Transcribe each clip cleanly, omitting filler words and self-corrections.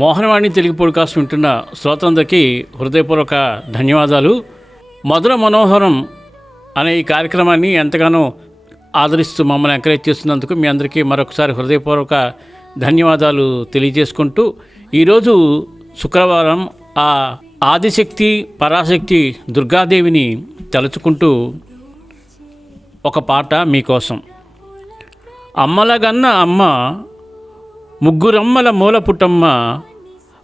Mohanavani Telugu podcast వింటున్న శ్రోతలందరికీ హృదయపూర్వక ధన్యవాదాలు. మధుర మనోహరం అనే ఈ కార్యక్రమాన్ని ఎంతగానో ఆదరిస్తూ మమ్మల్ని ఎంకరేజ్ చేస్తున్నందుకు మీ అందరికీ మరొకసారి హృదయపూర్వక ధన్యవాదాలు తెలియజేసుకుంటూ, ఈరోజు శుక్రవారం ఆ ఆదిశక్తి పరాశక్తి దుర్గాదేవిని తలుచుకుంటూ ఒక పాట మీకోసం. అమ్మలగన్న అమ్మ ముగ్గురమ్మల మూలపుటమ్మ,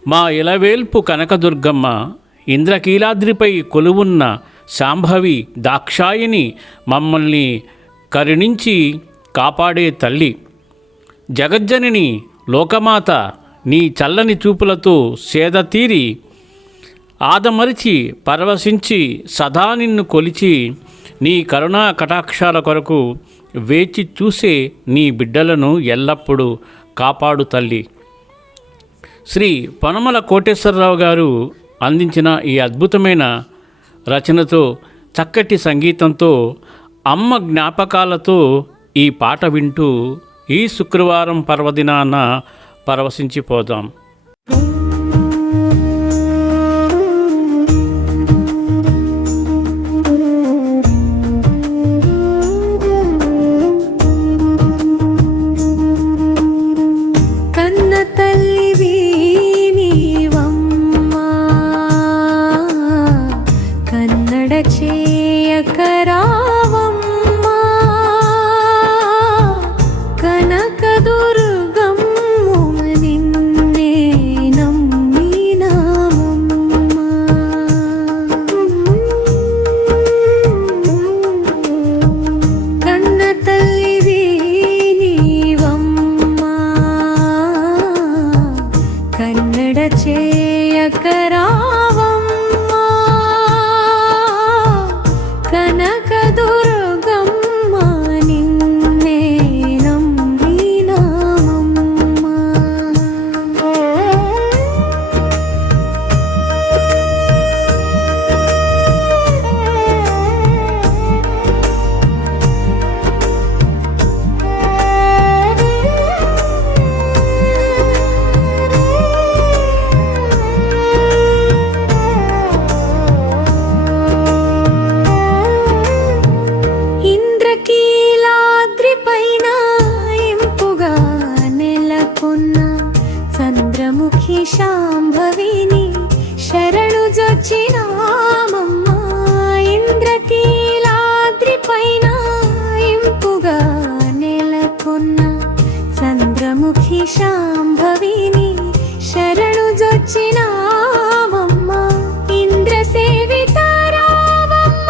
మా ఇలవేల్పు కనకదుర్గమ్మ, ఇంద్రకీలాద్రిపై కొలువున్న శాంభవి దాక్షాయిని, మమ్మల్ని కరుణించి కాపాడే తల్లి, జగజ్జనని లోకమాత, నీ చల్లని చూపులతో సేద తీరి ఆదమరిచి పరవశించి సదా నిన్ను కొలిచి, నీ కరుణా కటాక్షాల కొరకు వేచి చూసే నీ బిడ్డలను ఎల్లప్పుడూ కాపాడు తల్లి. శ్రీ పొనమల కోటేశ్వరరావు గారు అందించిన ఈ అద్భుతమైన రచనతో, చక్కటి సంగీతంతో, అమ్మ జ్ఞాపకాలతో ఈ పాట వింటూ ఈ శుక్రవారం పర్వదినాన పరవశించిపోదాం. శాంభవిని శరణు జొచ్చినామమ్మ, ఇంద్రకీలాద్రి పైన ఇంపుగా నెలకొన్న చంద్రముఖి శాంభవిని శరణు జొచ్చినామమ్మ, ఇంద్రసేవిత రావమ్మ,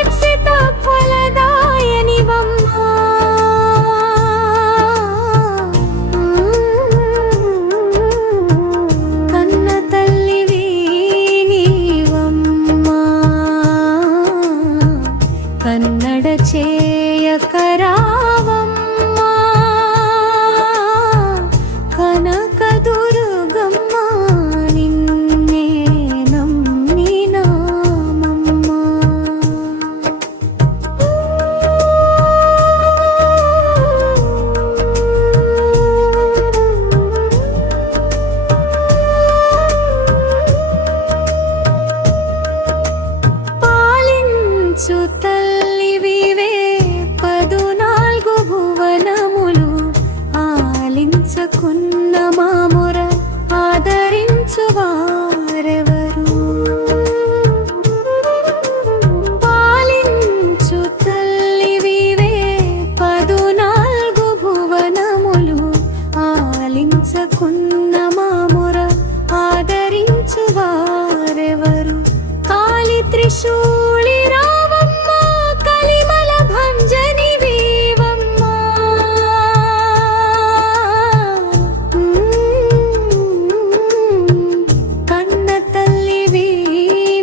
ఇప్సిత ఫలదాయనివమ్మ. కన్నడ చేయకరావమ్మ, కనకదుర్గమ్మ, నిన్నే నమ్మినామమ్మ. పాలించు తల్లివివే 14 భువనములు, ఆలించకున్న మాముర ఆదరించు వారెవరు. పాలించు తల్లివివే 14 భువనములు, ఆలించకున్న మాముర ఆదరించు వారెవరు. కాళి త్రిశూళి రావమ్మ, కలిమల భంజని వీవమ్మ. కన్న తల్లివి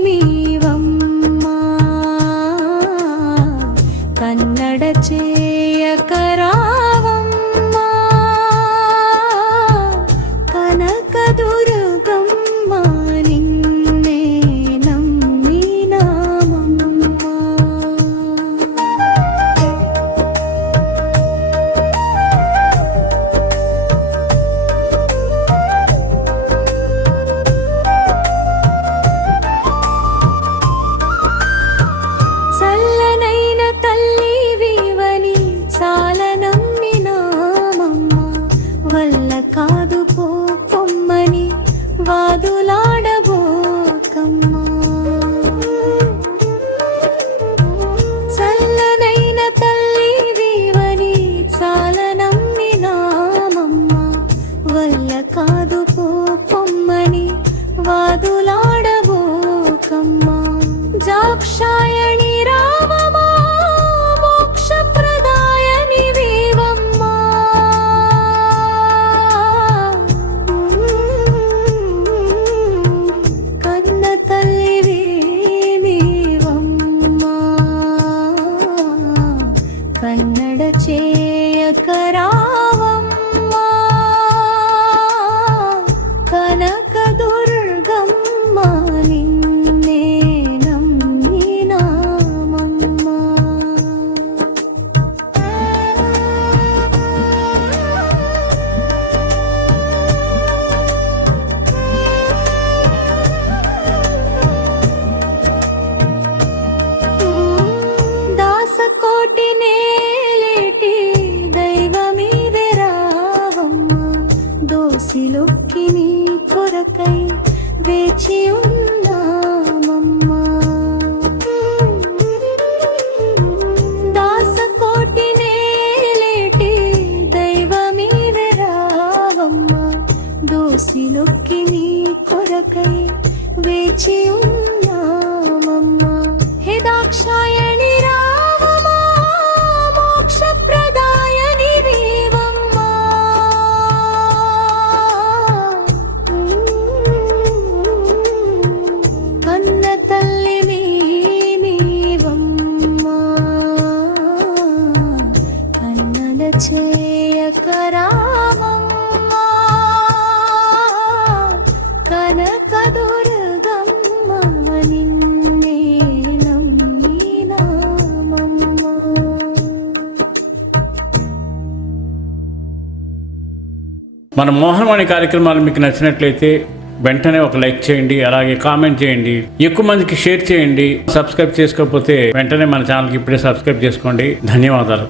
మీవమ్మ, కన్నడ చేయకరావమ్మ, కనకదుర్గమ్మ, నిన్నే నమ్మినామమ్మ. కన్నడ చేయకరావమ్మా కనక దుర్గమ్మ నిన్నే నమ్మినామమ్మా. దాసకోటి నేలేటి దైవమీవే రావమ్మ దోసిలొక్కి నీ కొరకై వేచి ఉన్నామమ్మా. దాసకోటి నేలేటి దైవమీవే రావమ్మ దోసిలొక్కి నీ కొరకై వేచి ఉన్నామమ్మా. హే దాక్షాయణి రావమా మోక్షప్రదాయని రేవమ్మా. కన్న తల్లి నీవమ్మా కన్నడ చేయకరామమ్మా కనక దుర్గమ్మ నిన్నే నమ్మినామమ్మా. మన మోహనవాణి కార్యక్రమాలు మీకు నచ్చినట్లయితే వెంటనే ఒక లైక్ చేయండి, అలాగే కామెంట్ చేయండి, ఎక్కువ మందికి షేర్ చేయండి. సబ్స్క్రైబ్ చేసుకోకపోతే వెంటనే మన ఛానల్కి ఇప్పుడే సబ్స్క్రైబ్ చేసుకోండి. ధన్యవాదాలు.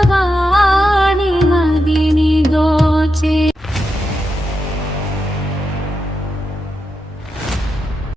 మోహనవాణి మదిని దోచే